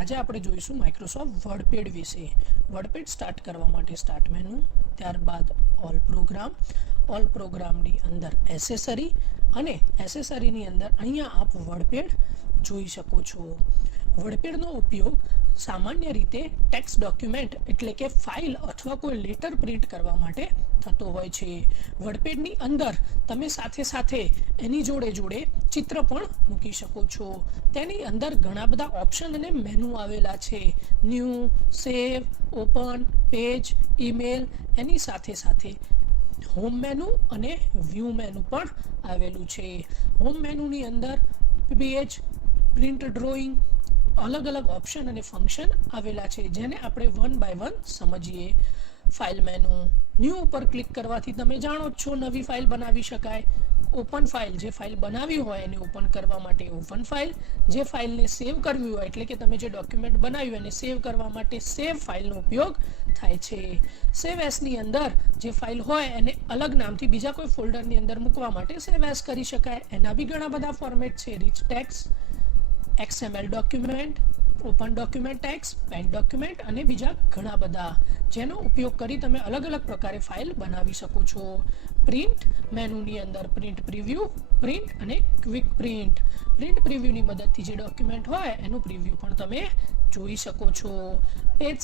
આજે આપણે જોઈશું માઇક્રોસોફ્ટ વર્ડપેડ વિશે. વર્ડપેડ સ્ટાર્ટ કરવા માટે સ્ટાર્ટ મેનુ, ત્યારબાદ ઓલ પ્રોગ્રામની અંદર એસેસરી અને એસેસરીની અંદર અહીંયા આપ વર્ડપેડ જોઈ શકો છો. વર્ડપેડનો ઉપયોગ સામાન્ય રીતે ટેક્સ્ટ ડોક્યુમેન્ટ એટલે કે ફાઇલ અથવા કોઈ લેટર પ્રિન્ટ કરવા માટે થતો હોય છે. વર્ડપેડની અંદર તમે સાથે સાથે એની જોડે ચિત્ર પણ મૂકી શકો છો. તેની અંદર ઘણા બધા ઓપ્શન અને મેનુ આવેલા છે. ન્યૂ, સેવ, ઓપન, પેજ, ઈમેલ, એની સાથે હોમ મેનુ અને વ્યૂ મેનુ પણ આવેલું છે. હોમ મેનુની અંદર પેજ, પ્રિન્ટ ડ્રોઈંગ, અલગ ઓપ્શન અને ફંક્શન આવેલા છે, જેને આપણે વન બાય વન સમજીએ. ફાઇલ મેનુ, ન્યૂ ઉપર ક્લિક કરવાથી તમે જાણો જ છો નવી ફાઇલ બનાવી શકાય. ઓપન ફાઇલ, જે ફાઇલ બનાવી હોય એને ઓપન કરવા માટે ઓપન ફાઇલ. જે ફાઇલને સેવ કરવી હોય એટલે કે તમે જે ડોક્યુમેન્ટ બનાવ્યું એને સેવ કરવા માટે સેવ ફાઇલનો ઉપયોગ થાય છે. સેવ એસની અંદર જે ફાઇલ હોય એને અલગ નામથી બીજા કોઈ ફોલ્ડરની અંદર મૂકવા માટે સેવ એસ કરી શકાય. એના બી ઘણા બધા ફોર્મેટ છે. Rich text, XML document, open document text, pen document અને બીજા ઘણા બધા, જેનો ઉપયોગ કરી તમે અલગ પ્રકારે ફાઇલ બનાવી શકો છો. પ્રિન્ટ મેનુની અંદર પ્રિન્ટ પ્રિવ્યૂ, પ્રિન્ટ અને ક્વિક પ્રિન્ટ. પ્રિન્ટ પ્રિવ્યૂની મદદથી જે ડોક્યુમેન્ટ હોય એનું પ્રિવ્યૂ પણ તમે જોઈ શકો છો. પેજ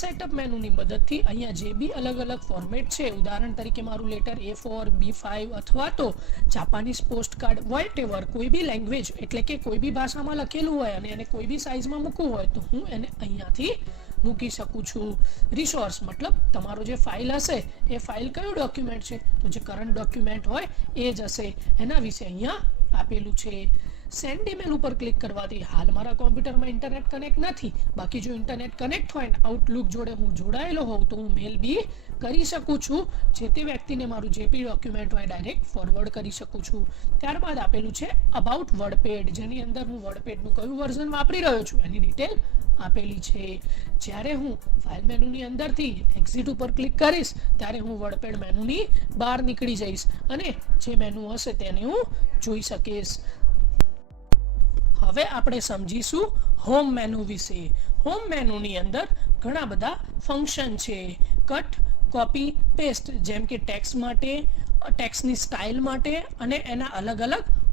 સેટઅપ મેનુની મદદથી અહીંયા જે બી અલગ ફોર્મેટ છે, ઉદાહરણ તરીકે મારું લેટર A4, B5 અથવા તો જાપાનીઝ પોસ્ટકાર્ડ, વોટેવર, કોઈ બી લેંગ્વેજ એટલે કે કોઈ બી ભાષામાં લખેલું હોય અને એને કોઈ બી સાઇઝમાં મૂકવું હોય તો હું એને અહીંયાથી મૂકી શકું છું. રિસોર્સ મતલબ તમારો જે ફાઇલ હશે એ ફાઇલ કયું ડોક્યુમેન્ટ છે, તો જે કરંટ ડોક્યુમેન્ટ હોય એ જ હશે. એના વિશે અહીંયા આપેલું છે. સેન્ડ ઈમેલ ઉપર ક્લિક કરવાથી, હાલ મારા કોમ્પ્યુટરમાં ઇન્ટરનેટ કનેક્ટ નથી, બાકી જો ઇન્ટરનેટ કનેક્ટ હોય ને આઉટલુક જોડે હું જોડાયેલો હોઉં તો હું મેલ બી કરી શકું છું. જે તે વ્યક્તિને મારું જે બી ડોક્યુમેન્ટ હોય ડાયરેક્ટ ફોરવર્ડ કરી શકું છું. ત્યારબાદ આપેલું છે અબાઉટ વર્ડપેડ, જેની અંદર હું વર્ડપેડનું કયું વર્ઝન વાપરી રહ્યો છું એની ડિટેલ આપેલી છે. જ્યારે હું ફાઇલ મેનુની અંદરથી એક્ઝિટ ઉપર ક્લિક કરીશ ત્યારે હું વર્ડપેડ મેનુની બહાર નીકળી જઈશ અને જે મેનુ હશે તેને હું જોઈ શકીશ. હવે આપણે સમજીશું હોમ મેનુ વિશે. હોમ મેનુની અંદર ઘણા બધા ફંક્શન છે. કટ, કોપી, પેસ્ટ, જેમ કે ટેક્સ્ટ માટે, ટેક્સ્ટની સ્ટાઇલ માટે અને એના અલગ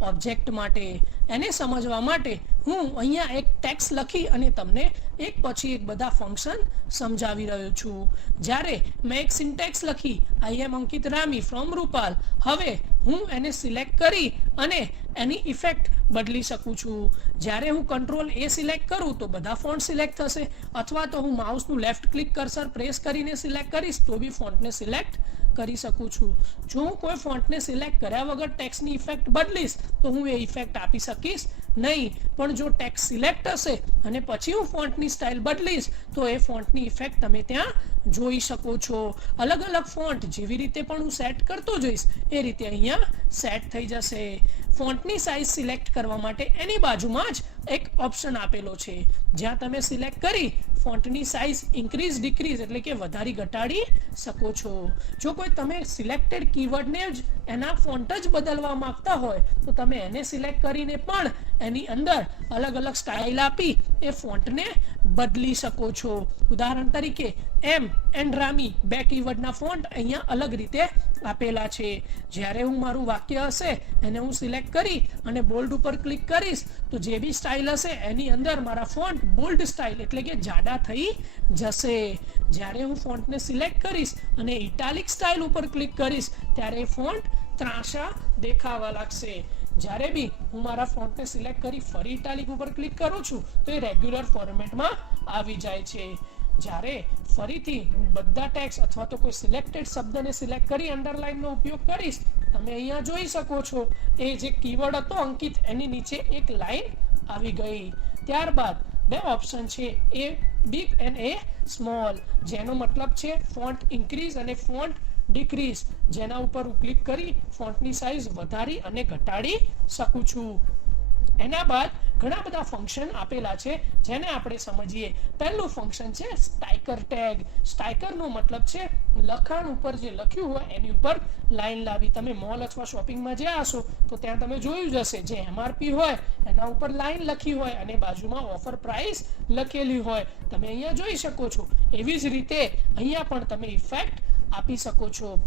ઓબ્જેક્ટ માટે. એને સમજવા માટે હું અહીંયા એક ટેક્સ્ટ લખી અને તમને એક પછી એક બધા ફંક્શન સમજાવી રહ્યો છું. જ્યારે મેં એક સિન્ટેક્સ લખી, આઈ એમ અંકિત રામી ફ્રોમ રૂપાલ, હવે હું એને સિલેક્ટ કરી અને એની ઇફેક્ટ બદલી શકું છું. જ્યારે હું કંટ્રોલ A સિલેક્ટ કરું તો બધા ફોન્ટ સિલેક્ટ થશે, અથવા તો હું માઉસનું લેફ્ટ ક્લિક કર્સર પ્રેસ કરીને સિલેક્ટ કરીશ તો બી ફોન્ટને સિલેક્ટ કરી શકું છું. જો હું કોઈ ફોન્ટને સિલેક્ટ કર્યા વગર ટેક્સ્ટની ઇફેક્ટ બદલીશ તો હું એ ઇફેક્ટ આપી શકીશ નહીં. પણ જો ટેક્સ્ટ સિલેક્ટ હશે અને પછી હું ફોન્ટની સ્ટાઇલ બદલીશ તો એ ફોન્ટની ઇફેક્ટ તમે ત્યાં જોઈ શકો છો. અલગ ફોન્ટ જેવી રીતે પણ હું સેટ કરતો જઈશ એ રીતે અહીંયા સેટ થઈ જશે. ફોન્ટની સાઇઝ સિલેક્ટ કરવા માટે એની બાજુમાં જ એક ઓપ્શન આપેલો છે, જ્યાં તમે સિલેક્ટ કરી ફોન્ટની સાઇઝ ઇન્ક્રીઝ ડિક્રીઝ એટલે કે વધારી ઘટાડી શકો છો. જો કોઈ તમે સિલેક્ટેડ કીવર્ડને જ એના ફોન્ટ જ બદલવા માંગતા હોય તો તમે એને સિલેક્ટ કરીને પણ એની અંદર અલગ સ્ટાઇલ આપી એ ફોન્ટને બદલી શકો છો. ઉદાહરણ તરીકે એમ એન્ડ રામી, બે કીવર્ડના ફોન્ટ અહીંયા અલગ રીતે આપેલા છે. જ્યારે હું મારું વાક્ય હશે એને હું સિલેક્ટ કરી અને બોલ્ડ ઉપર ક્લિક કરીશ તો જે બી સ્ટાઇલ હશે એની અંદર મારા ફોન્ટ બોલ્ડ સ્ટાઇલ એટલે કે જાડા થઈ જશે. જ્યારે હું ફોન્ટને સિલેક્ટ કરીશ અને ઇટાલિક સ્ટાઇલ ઉપર ક્લિક કરીશ ત્યારે ફોન્ટ ત્રાંસા દેખાવા લાગશે. જ્યારે બી હું મારા ફોન્ટને સિલેક્ટ કરી ફરી ઇટાલિક ઉપર ક્લિક કરું છું તો એ રેગ્યુલર ફોર્મેટમાં આવી જાય છે. જ્યારે ફરીથી હું બધા ટેક્સ્ટ અથવા તો કોઈ સિલેક્ટેડ શબ્દને સિલેક્ટ કરી અંડરલાઇનનો ઉપયોગ કરીશ, તમે અહીંયા જોઈ શકો છો એ જે કીવર્ડ હતો અંકિત એની નીચે એક લાઈન આવી ગઈ. ત્યારબાદ બે ઓપ્શન છે, એ બિગ એન્ડ એ સ્મોલ, જેનો મતલબ છે ફોન્ટ ઇન્ક્રીઝ અને ફોન્ટ ડિક્રીઝ, જેના ઉપર હું ક્લિક કરી ફોન્ટની સાઇઝ વધારી અને ઘટાડી શકું છું. એના બાદ ઘણા બધા ફંક્શન આપેલા છે જેને આપણે સમજીએ. પહેલું ફંક્શન છે સ્ટાઇકર ટેગ. સ્ટાઇકરનો મતલબ છે લખાણ ઉપર જે લખ્યું હોય એની ઉપર લાઈન લાવી. તમે મોલ અથવા શોપિંગમાં જ્યાં હશો તો ત્યાં તમે જોયું જ હશે, જે MRP હોય એના ઉપર લાઈન લખી હોય અને બાજુમાં ઓફર પ્રાઇસ લખેલી હોય. તમે અહીંયા જોઈ શકો છો. એવી જ રીતે અહીંયા પણ તમે ઇફેક્ટ આપી શકો છો.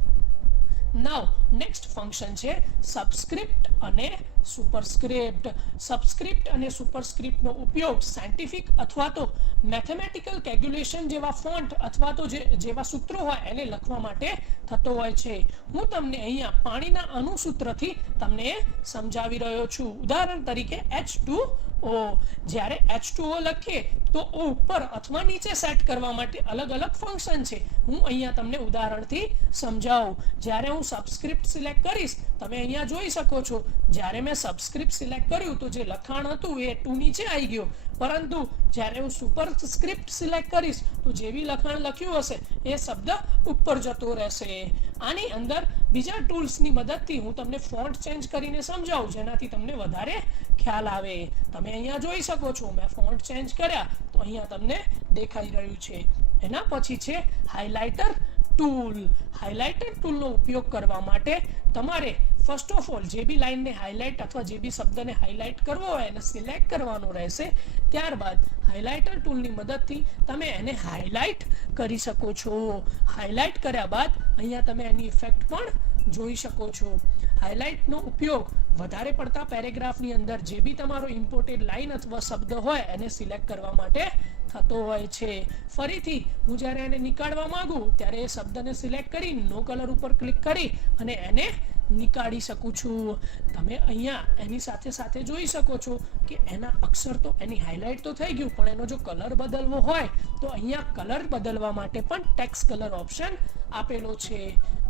નાઉ નેક્સ્ટ ફંક્શન છે સબસ્ક્રિપ્ટ અને સુપરસ્ક્રિપ્ટ. સબસ્ક્રિપ્ટ અને સુપરસ્ક્રિપ્ટનો ઉપયોગ સાયન્ટિફિક અથવા તો મેથેમેટિકલ કેલ્ક્યુલેશન જેવા ફોન્ટ અથવા તો જેવા સૂત્રો હોય એને લખવા માટે થતો હોય છે. હું તમને અહીંયા પાણીના અણુસૂત્રથી તમને સમજાવી રહ્યો છું. ઉદાહરણ તરીકે H2O. જ્યારે H2O લખીએ તો O ઉપર અથવા નીચે સેટ કરવા માટે અલગ અલગ ફંક્શન છે. હું અહીંયા તમને ઉદાહરણથી સમજાવું. જ્યારે હું સબસ્ક્રિપ્ટ સિલેક્ટ કરીશ, તમે અહીંયા જોઈ શકો છો, જ્યારે મેં સબસ્ક્રિપ્ટ સિલેક્ટ કર્યું તો જે લખાણ હતું એ 2 નીચે આવી ગયું, પરંતુ જ્યારે હું સુપરસ્ક્રિપ્ટ સિલેક્ટ કરીશ તો જે બી લખાણ લખ્યું હશે એ શબ્દ ઉપર જતો રહેશે. આની અંદર બીજા ટૂલ્સની મદદથી હું તમને ફોન્ટ ચેન્જ કરીને સમજાવું જેનાથી તમને વધારે ખ્યાલ આવે. તમે અહીંયા જોઈ શકો છો, મેં ફોન્ટ ચેન્જ કર્યા તો અહીંયા તમને દેખાઈ રહ્યું છે. એના પછી છે હાઇલાઇટર ટૂલ. હાઇલાઇટર ટૂલનો ઉપયોગ કરવા માટે તમારે ફર્સ્ટ ઓફ ઓલ જે બી લાઈનને હાઇલાઇટ અથવા જે બી શબ્દને હાઇલાઇટ કરવો હોય એને સિલેક્ટ કરવાનો રહેશે. ત્યારબાદ હાઇલાઇટર ટૂલની મદદથી તમે એને હાઇલાઇટ કરી શકો છો. હાઇલાઇટ કર્યા બાદ અહીંયા તમે એની ઇફેક્ટ પણ જોઈ શકો છો. હાઇલાઇટનો ઉપયોગ વધારે પડતા પેરેગ્રાફની અંદર જે બી તમારો ઇમ્પોર્ટેડ લાઈન અથવા શબ્દ હોય એને સિલેક્ટ કરવા માટે થતો હોય છે. ફરીથી હું જ્યારે એને નીકાળવા માંગુ ત્યારે એ શબ્દને સિલેક્ટ કરી નો કલર ઉપર ક્લિક કરી અને એને નીકાળી શકું છું. તમે અહીંયા એની સાથે સાથે જોઈ શકો છો કે એના અક્ષર તો એની હાઇલાઇટ તો થઈ ગયું, પણ એનો જો કલર બદલવો હોય તો અહીંયા કલર બદલવા માટે પણ ટેક્સ્ટ કલર ઓપ્શન આપેલો છે,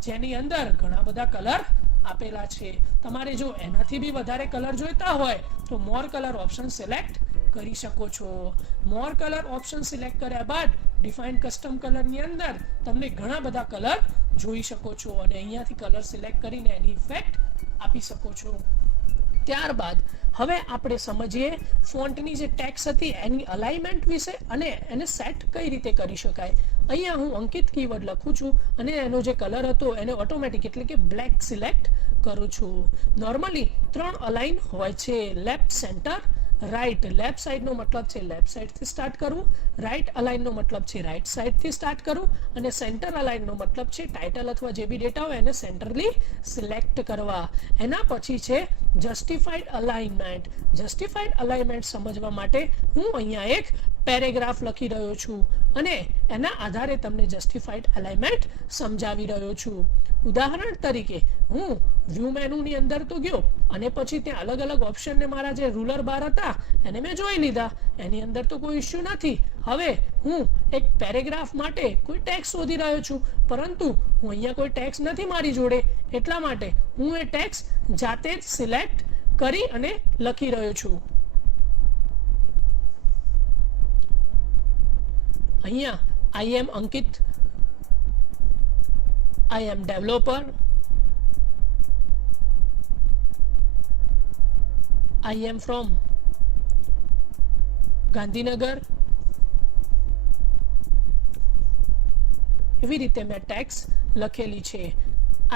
જેની અંદર ઘણા બધા કલર આપેલા છે. તમારે જો એનાથી બી વધારે કલર જોઈતા હોય તો મોર કલર ઓપ્શન સિલેક્ટ કરી શકો છો. મોર કલર ઓપ્શન સિલેક્ટ કર્યા બાદ ડિફાઇન કસ્ટમ કલરની અંદર તમને ઘણા બધા કલર જોઈ શકો છો અને અહીંયાથી કલર સિલેક્ટ કરીને એની ઇફેક્ટ આપી શકો છો. ત્યારબાદ હવે આપણે સમજીએ ફોન્ટની જે ટેક્સ્ટ હતી એની અલાઇનમેન્ટ વિશે અને એને સેટ કઈ રીતે કરી શકાય. અહીંયા હું અંકિત કીવર્ડ લખું છું અને એનો જે કલર હતો એને ઓટોમેટિક એટલે કે બ્લેક સિલેક્ટ કરું છું. નોર્મલી 3 અલાઇન હોય છે, લેફ્ટ, સેન્ટર, રાઈટ. લેફ્ટ સાઈડનો મતલબ છે લેફ્ટ સાઈડથી સ્ટાર્ટ કરવું, રાઈટ અલાઇનનો મતલબ છે રાઈટ સાઈડથી સ્ટાર્ટ કરવું અને સેન્ટર અલાઇનનો મતલબ છે ટાઇટલ અથવા જે બી ડેટા હોય એને સેન્ટરલી સિલેક્ટ કરવા. એના પછી છે જસ્ટિફાઈડ અલાઇનમેન્ટ. જસ્ટિફાઈડ અલાઇનમેન્ટ સમજવા માટે હું અહીંયા એક પેરેગ્રાફ લખી રહ્યો છું અને એના આધારે તમને જસ્ટિફાઈડ અલાઇનમેન્ટ સમજાવી રહ્યો છું. ઉદાહરણ તરીકે હું વ્યૂ મેનુની અંદર તો ગયો અને પછી ત્યાં અલગ અલગ ઓપ્શન ને મારા જે રૂલર બાર હતા એને મેં જોઈ લીધા. એની અંદર તો કોઈ ઇશ્યુ નથી. હવે હું એક પેરેગ્રાફ માટે કોઈ ટેક્સ શોધી રહ્યો છું, પરંતુ હું અહીંયા કોઈ ટેક્સ નથી મારી જોડે, એટલા માટે હું એ ટેક્સ જાતે જ સિલેક્ટ કરી અને લખી રહ્યો છું. અહીંયા I am Ankit, I am developer, I am from Gandhinagar. એવી રીતે મેં ટેક્સ લખેલી છે.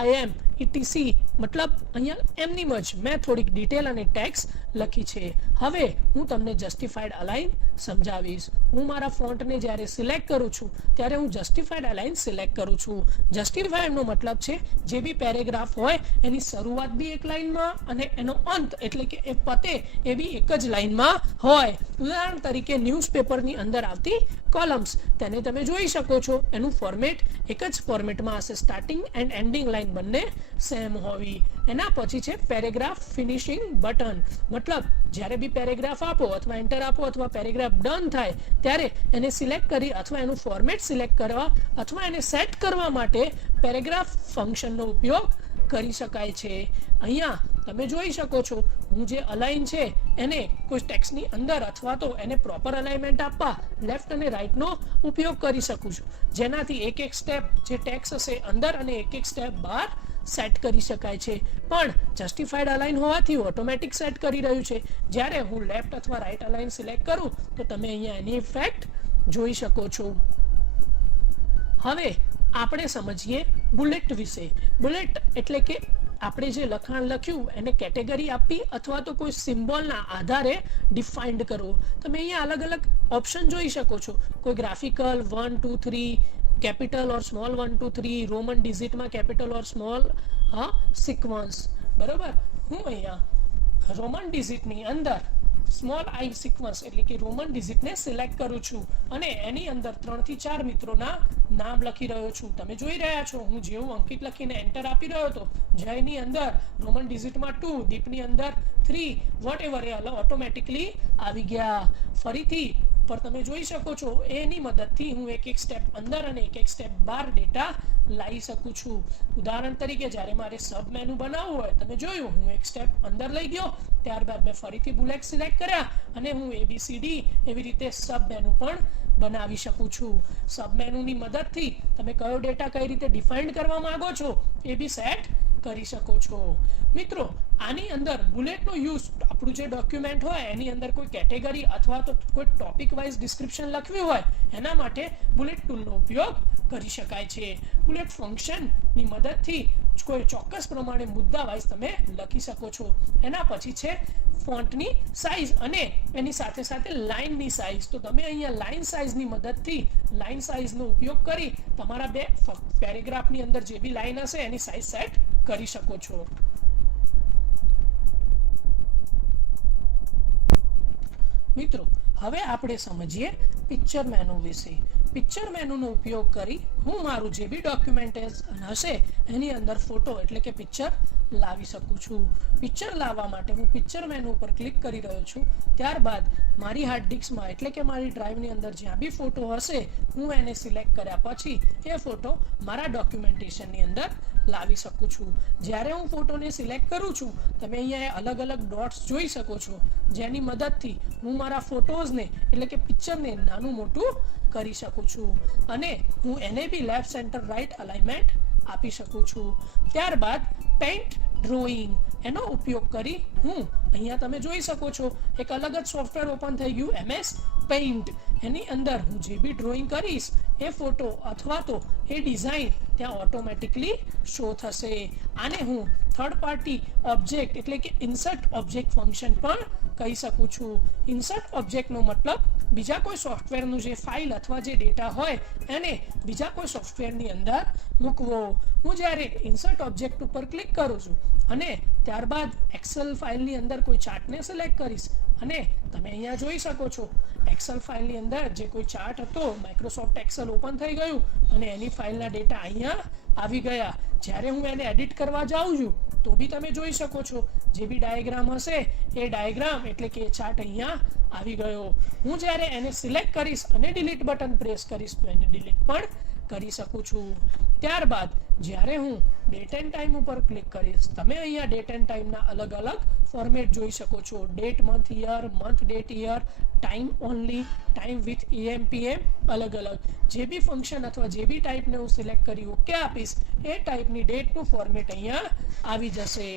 I am etc મતલબ અહીંયા એમની જ મેં થોડીક ડિટેલ અને ટેક્સ લખી છે. હવે હું તમને જસ્ટિફાઈડ અલાઇન સમજાવીશ. હું મારા ફોન્ટને જ્યારે સિલેક્ટ કરું છું ત્યારે હું જસ્ટિફાઈડ અલાઇન સિલેક્ટ કરું છું. જસ્ટિફાઈડનો મતલબ છે જે બી પેરેગ્રાફ હોય એની શરૂઆત બી એક લાઇનમાં અને એનો અંત એટલે કે એ પતે એ બી એક જ લાઇનમાં હોય. ઉદાહરણ તરીકે ન્યૂઝપેપરની અંદર આવતી કોલમ્સ તેને તમે જોઈ શકો છો, એનું ફોર્મેટ એક જ ફોર્મેટમાં હશે. સ્ટાર્ટિંગ એન્ડ એન્ડિંગ લાઇન બંને સેમ હોવી. એના પછી છે પેરેગ્રાફ ફિનિશિંગ બટન. મતલબ જ્યારે બી પેરેગ્રાફ આપો અથવા એન્ટર આપો અથવા પેરેગ્રાફ ડન થાય ત્યારે એને સિલેક્ટ કરી અથવા એનું ફોર્મેટ સિલેક્ટ કરવા અથવા એને સેટ કરવા માટે પેરેગ્રાફ ફંક્શનનો ઉપયોગ કરી શકાય છે. અહીંયા તમે જોઈ શકો છો હું જે અલાઇન છે એને કોઈ ટેક્સ્ટની અંદર અથવા તો એને પ્રોપર અલાઇનમેન્ટ આપવા લેફ્ટ અને રાઈટનો ઉપયોગ કરી શકું છું, જેનાથી એક એક સ્ટેપ જે ટેક્સ્ટ હશે અંદર અને એક એક સ્ટેપ બહાર સેટ કરી શકાય છે, પણ જસ્ટિફાઈડ અલાઇન હોવાથી ઓટોમેટિક સેટ કરી રહ્યું છે. જ્યારે હું લેફ્ટ અથવા રાઈટ અલાઇન સિલેક્ટ કરું તો તમે અહીંયા એની ઇફેક્ટ જોઈ શકો છો. હવે આપણે સમજીએ બુલેટ વિશે. બુલેટ એટલે કે આપણે જે લખાણ લખ્યું એને કેટેગરી આપી અથવા તો કોઈ સિમ્બોલના આધારે ડિફાઇન્ડ કરવો. તમે અહીંયા અલગ અલગ ઓપ્શન જોઈ શકો છો. કોઈ ગ્રાફિકલ 1 2 3 કેપિટલ ઓર સ્મોલ 1 2 3, રોમન ડિજિટમાં કેપિટલ ઓર સ્મોલ સિક્વન્સ. બરાબર, હું અહીંયા રોમન ડિજિટની અંદર સ્મોલ આઈ સિક્વન્સ એટલે કે રોમન ડિજિટને સિલેક્ટ કરું છું અને એની અંદર 3 થી 4 મિત્રોના નામ લખી રહ્યો છું. તમે જોઈ રહ્યા છો હું જેવું અંકિત લખીને એન્ટર આપી રહ્યો હતો, જયની અંદર રોમન ડિજિટમાં 2, દીપની અંદર 3, વોટ એવર એ ઓટોમેટિકલી આવી ગયા. ફરીથી પર તમે જોઈ શકો છો એની મદદથી હું એક એક સ્ટેપ અંદર અને એક એક સ્ટેપ બહાર ડેટા લાવી શકું છું. ઉદાહરણ તરીકે જ્યારે મારે સબ મેનુ બનાવવું હોય, તમે જોયું હું એક સ્ટેપ અંદર લઈ ગયો, ત્યારબાદ મેં ફરીથી બુલેટ સિલેક્ટ કર્યા અને હું ABCD એવી રીતે સબ મેનુ પણ બનાવી શકું છું. સબ મેનુની મદદથી તમે કયો ડેટા કઈ રીતે ડિફાઇન્ડ કરવા માંગો છો એ બી સેટ કરી શકો છો. મિત્રો, આની અંદર બુલેટનો યુઝ આપણું જે ડોક્યુમેન્ટ હોય એની અંદર કોઈ કેટેગરી અથવા તો કોઈ ટોપિક વાઇઝ ડિસ્ક્રિપ્શન લખ્યું હોય એના માટે બુલેટ ટૂલનો ઉપયોગ કરી શકાય છે. બુલેટ ફંક્શનની મદદથી કોઈ ચોક્કસ પ્રમાણે મુદ્દા વાઇઝ તમે લખી શકો છો. એના પછી છે ફોન્ટની સાઇઝ અને એની સાથે સાથે લાઇનની સાઇઝ. તો તમે અહીંયા લાઇન સાઇઝની મદદથી લાઇન સાઇઝનો ઉપયોગ કરી તમારા બે પેરેગ્રાફની અંદર જે બી લાઇન હશે એની સાઇઝ સેટ કરી શકો છો. મિત્રો, હવે આપણે સમજીએ પિક્ચર મેનુ વિશે. પિક્ચર મેનુનો ઉપયોગ કરી હું મારું જે બી ડોક્યુમેન્ટ હશે એની અંદર ફોટો એટલે કે પિક્ચર લાવી શકું છું. પિક્ચર લાવવા માટે હું પિક્ચર મેનુ ઉપર ક્લિક કરી રહ્યો છું. ત્યારબાદ મારી હાર્ડ ડિસ્કમાં એટલે કે મારી ડ્રાઈવની અંદર જ્યાં બી ફોટો હશે હું એને સિલેક્ટ કર્યા પછી એ ફોટો મારા ડોક્યુમેન્ટેશનની અંદર લાવી શકું છું. જ્યારે હું ફોટોને સિલેક્ટ કરું છું તમે અહીંયા અલગ અલગ ડોટ્સ જોઈ શકો છો, જેની મદદથી હું મારા ફોટોઝને એટલે કે પિક્ચરને નાનું મોટું કરી શકું છું અને હું એને બી લેફ્ટ સેન્ટર રાઈટ અલાઇનમેન્ટ આપી શકું છું. ત્યારબાદ પેઇન્ટ ડ્રોઈંગ એનો ઉપયોગ કરી હું અહીંયા તમે જોઈ શકો છો એક અલગ જ સોફ્ટવેર ઓપન થઈ ગયું MS પેઇન્ટ. એની અંદર હું જે બી ડ્રોઈંગ કરીશ એ ફોટો અથવા તો એ ડિઝાઇન ત્યાં ઓટોમેટિકલી શો થશે. આને હું થર્ડ પાર્ટી ઓબ્જેક્ટ એટલે કે ઇન્સર્ટ ઓબ્જેક્ટ ફંક્શન પણ કહી શકું છું. ઇન્સર્ટ ઓબ્જેક્ટનો મતલબ બીજા કોઈ સોફ્ટવેરનું જે ફાઇલ અથવા જે ડેટા હોય એને બીજા કોઈ સોફ્ટવેરની અંદર મૂકવો. હું જ્યારે ઇન્સર્ટ ઓબ્જેક્ટ ઉપર ક્લિક કરું છું અને ત્યારબાદ એક્સેલ ફાઇલની અંદર કોઈ ચાર્ટને સિલેક્ટ કરીશ અને તમે અહીંયા જોઈ શકો છો એક્સેલ ફાઇલની અંદર જે કોઈ ચાર્ટ હતો માઇક્રોસોફ્ટ એક્સેલ ઓપન થઈ ગયું અને એની ફાઇલના ડેટા અહીંયા આવી ગયા. જ્યારે હું એને એડિટ કરવા જાઉં છું તો બી તમે જોઈ શકો છો જે બી ડાયાગ્રામ હશે એ ડાયાગ્રામ એટલે કે ચાર્ટ અહીંયા આવી ગયો. હું જ્યારે એને સિલેક્ટ કરીશ અને ડિલીટ બટન પ્રેસ કરીશ તો એને ડિલીટ પણ કરી શકું છું. ત્યારબાદ જ્યારે હું ડેટ એન્ડ ટાઈમ ઉપર ક્લિક કરીશ તમે અહીંયા ડેટ એન્ડ ટાઈમના અલગ અલગ ફોર્મેટ જોઈ શકો છો. Date month year, month date year, time only, time with AM PM અલગ અલગ. જે બી ફંક્શન અથવા જે બી ટાઈપને હું સિલેક્ટ કરી ઓકે આપીશ એ ટાઈપની ડેટનું ફોર્મેટ અહીંયા આવી જશે.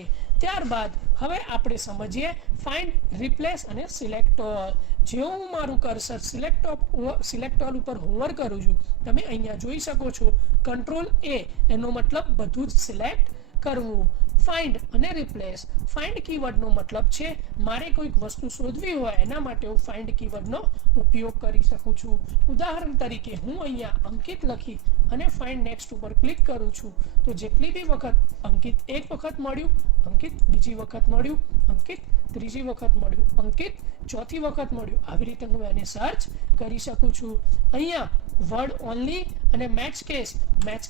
ત્યારબાદ હવે આપણે સમજીએ ફાઇન્ડ, રિપ્લેસ અને સિલેક્ટ ઓલ. જેવું હું મારું કર્સર સિલેક્ટ ઓલ ઉપર હોવર કરું છું તમે અહીંયા જોઈ શકો છો કંટ્રોલ A એનો મતલબ બધું જ સિલેક્ટ કરવું. ફાઇન્ડ અને રિપ્લેસ. ફાઇન્ડ કીવર્ડનો મતલબ છે મારે કોઈક વસ્તુ શોધવી હોય એના માટે હું ફાઇન્ડ કીવર્ડનો ઉપયોગ કરી શકું છું. ઉદાહરણ તરીકે હું અહીંયા અંકિત લખી અને ફાઇન્ડ નેક્સ્ટ ઉપર ક્લિક કરું છું તો જેટલી બી વખત અંકિત એક વખત મળ્યું, અંકિત બીજી વખત મળ્યું, અંકિત ત્રીજી વખત મળ્યું, અંકિત ચોથી વખત મળ્યું, આવી રીતે હું એને સર્ચ કરી શકું છું. અહીંયા વર્ડ ઓનલી અને મેચ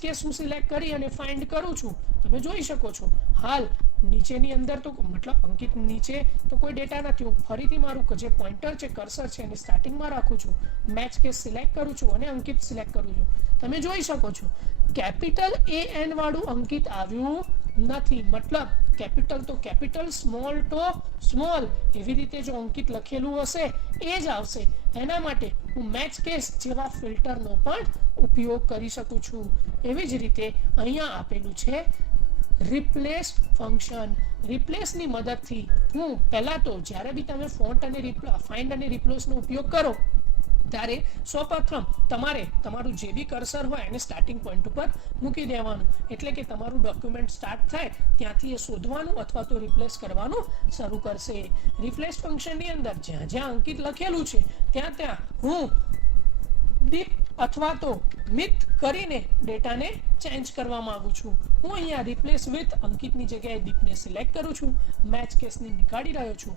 કેસ હું સિલેક્ટ કરી અને ફાઇન્ડ કરું છું. તમે જોઈ શકો છો હાલ નીચેની અંદર તો મતલબ અંકિત નીચે તો કોઈ ડેટા નથી. હું ફરીથી મારું જે પોઇન્ટર છે કર્સર છે એને સ્ટાર્ટિંગમાં રાખું છું, મેચ કેસ સિલેક્ટ કરું છું અને અંકિત સિલેક્ટ કરું છું. તમે જોઈ શકો છો કેપિટલ AN વાળું અંકિત આવ્યું નથી, મતલબ કેપિટલ તો કેપિટલ, સ્મોલ તો સ્મોલ, એવી રીતે જો અંકિત લખેલું હશે એ જ આવશે. એના માટે હું મેચ કેસ જેવા ફિલ્ટરનો પણ ઉપયોગ કરી શકું છું. એવી જ રીતે અહીંયા આપેલું છે રિપ્લેસ ફંક્શન. રિપ્લેસની મદદથી હું પહેલાં તો જ્યારે બી તમે ફોન્ટ અને ફાઇન્ડ અને રિપ્લેસનો ઉપયોગ કરો ત્યારે સૌપ્રથમ તમારે તમારું જે બી કર્સર હોય એને સ્ટાર્ટિંગ પોઈન્ટ ઉપર મૂકી દેવાનું, એટલે કે તમારું ડોક્યુમેન્ટ સ્ટાર્ટ થાય ત્યાંથી એ શોધવાનું અથવા તો રિપ્લેસ કરવાનું શરૂ કરશે. રિપ્લેસ ફંક્શનની અંદર જ્યાં જ્યાં અંકિત લખેલું છે ત્યાં ત્યાં હું ડીપ અથવા તો મિથ કરીને ડેટાને ચેન્જ કરવા માંગુ છું. હું અહીંયા રિપ્લેસ વિથ અંકિતની જગ્યાએ દીપને સિલેક્ટ કરું છું, મેચ કેસને નીકાળી રહ્યો છું.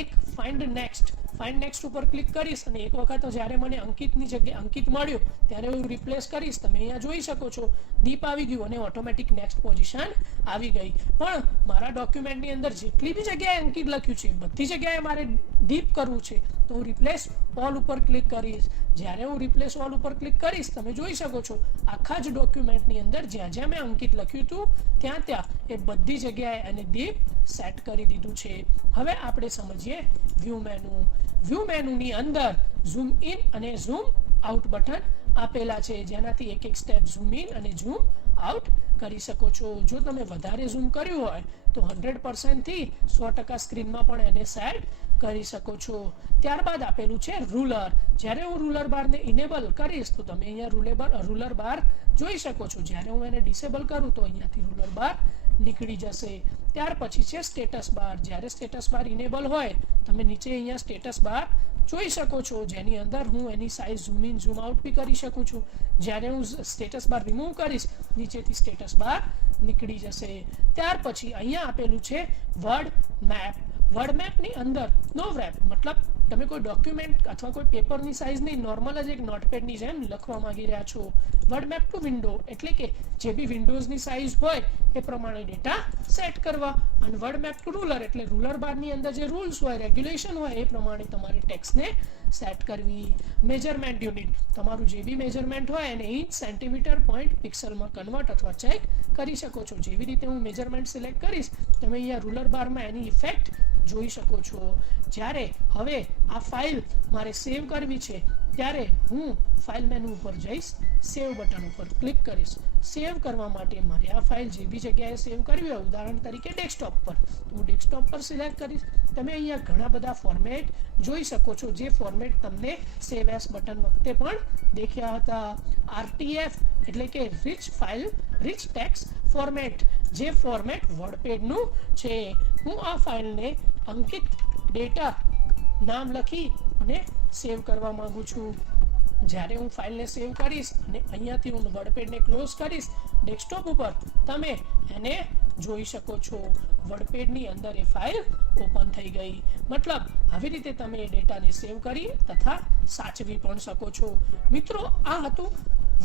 એક ફાઇન્ડ નેક્સ્ટ ઉપર ક્લિક કરીશ અને એક વખત જ્યારે મને અંકિતની જગ્યાએ અંકિત મળ્યો ત્યારે હું રિપ્લેસ કરીશ. તમે અહીંયા જોઈ શકો છો દીપ આવી ગયું અને ઓટોમેટિક નેક્સ્ટ પોઝિશન આવી ગઈ. પણ મારા ડોક્યુમેન્ટની અંદર જેટલી બી જગ્યાએ અંકિત લખ્યું છે બધી જગ્યાએ મારે દીપ કરવું છે તો હું રિપ્લેસ ઓલ ઉપર ક્લિક કરીશ. જ્યારે હું રિપ્લેસ ઓલ ઉપર ક્લિક કરીશ તમે જોઈ શકો છો આખા જ ડોક્યુમેન્ટની અંદર જ્યાં જ્યાં મેં અંકિત લખ્યું હતું ત્યાં ત્યાં એ બધી જગ્યાએ એને દીપ સેટ કરી દીધું છે. હવે આપણે સમજીએ વ્યૂ મેનુ. વ્યૂ મેનુની અંદર ઝૂમ ઇન અને ઝૂમ આઉટ બટન આપેલા છે, જેનાથી એક એક સ્ટેપ ઝૂમ ઇન અને ઝૂમ આઉટ કરી શકો છો. જો તમે વધારે ઝૂમ કર્યું હોય તો 100% થી 100% સ્ક્રીનમાં પણ એને સેટ કરી શકો છો. ત્યારબાદ આપેલું છે રૂલર. જ્યારે હું રૂલર બારને ઇનેબલ કરીશ તો તમે અહીંયા રૂલર બાર જોઈ શકો છો. જ્યારે હું એને ડિસેબલ કરું તો અહીંયાથી રૂલર બાર નીકળી જશે. ત્યાર પછી છે સ્ટેટસ બાર. જ્યારે સ્ટેટસ બાર ઇનેબલ હોય તમે નીચે અહીંયા સ્ટેટસ બાર જોઈ શકો છો, જેની અંદર હું એની size zoom in zoom out બી કરી શકું છું. જ્યારે હું સ્ટેટસ બાર રિમૂવ કરીશ નીચેથી સ્ટેટસ બાર નીકળી જશે. ત્યાર પછી અહીંયા આપેલું છે વર્ડ મેપ. વર્ડ મેપની અંદર નો રેપ મતલબ તમે કોઈ ડોક્યુમેન્ટ અથવા કોઈ પેપરની સાઇઝની નોર્મલ જ એક નોટપેડની જેમ લખવા માંગી રહ્યા છો. વર્ડ મેપ ટુ વિન્ડો એટલે કે જે બી વિન્ડોઝની સાઇઝ હોય એ પ્રમાણે ડેટા સેટ કરવા. અને વર્ડ મેપ ટુ રૂલર એટલે રૂલર બારની અંદર જે રૂલ્સ હોય રેગ્યુલેશન હોય એ પ્રમાણે તમારે ટેક્સ્ટને સેટ કરવી. મેજરમેન્ટ યુનિટ તમારું જે બી મેજરમેન્ટ હોય એને ઇંચ સેન્ટીમીટર પોઈન્ટ પિક્સલમાં કન્વર્ટ અથવા ચેક કરી શકો છો. જેવી રીતે હું મેજરમેન્ટ સિલેક્ટ કરીશ તમે અહીંયા રૂલર બારમાં એની ઇફેક્ટ જોઈ શકો છો. જ્યારે હવે આ ફાઇલ મારે સેવ કરવી છે ત્યારે હું ફાઇલ મેનુ ઉપર જઈશ, સેવ બટન ઉપર ક્લિક કરીશ. સેવ કરવા માટે મારે આ ફાઇલ જે બી જગ્યાએ સેવ કરવી હોય ઉદાહરણ તરીકે ડેસ્કટોપ પર તો હું ડેસ્કટોપ પર સિલેક્ટ કરીશ. તમે અહીંયા ઘણા બધા ફોર્મેટ જોઈ શકો છો જે ફોર્મેટ તમને સેવ એસ બટન વખતે પણ દેખ્યા હતા. RTF એટલે કે રિચ ટેક્સ્ટ ફોર્મેટ, જે ફોર્મેટ વર્ડપેડનું છે. હું આ ફાઇલને અંકિત ડેટા નામ લખી અને સેવ કરવા માંગુ છું. જ્યારે હું ફાઇલને સેવ કરીશ અને અહીંયાથી હું વર્ડપેડને ક્લોઝ કરીશ ડેસ્કટોપ ઉપર તમે એને જોઈ શકો છો વર્ડપેડની અંદર એ ફાઇલ ઓપન થઈ ગઈ. મતલબ આવી રીતે તમે એ ડેટાને સેવ કરી તથા સાચવી પણ શકો છો. મિત્રો આ હતું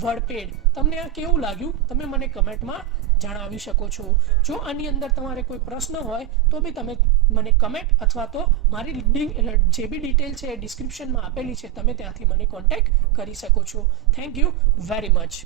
વર્ડપેડ. તમને આ કેવું લાગ્યું તમે મને કમેન્ટમાં જણાવી શકો છો. જો આની અંદર તમારે કોઈ પ્રશ્ન હોય તો બી તમે મને કમેન્ટ અથવા તો મારી જે બી ડિટેલ છે એ ડિસ્ક્રિપ્શનમાં આપેલી છે તમે ત્યાંથી મને કોન્ટેક્ટ કરી શકો છો. Thank you very much.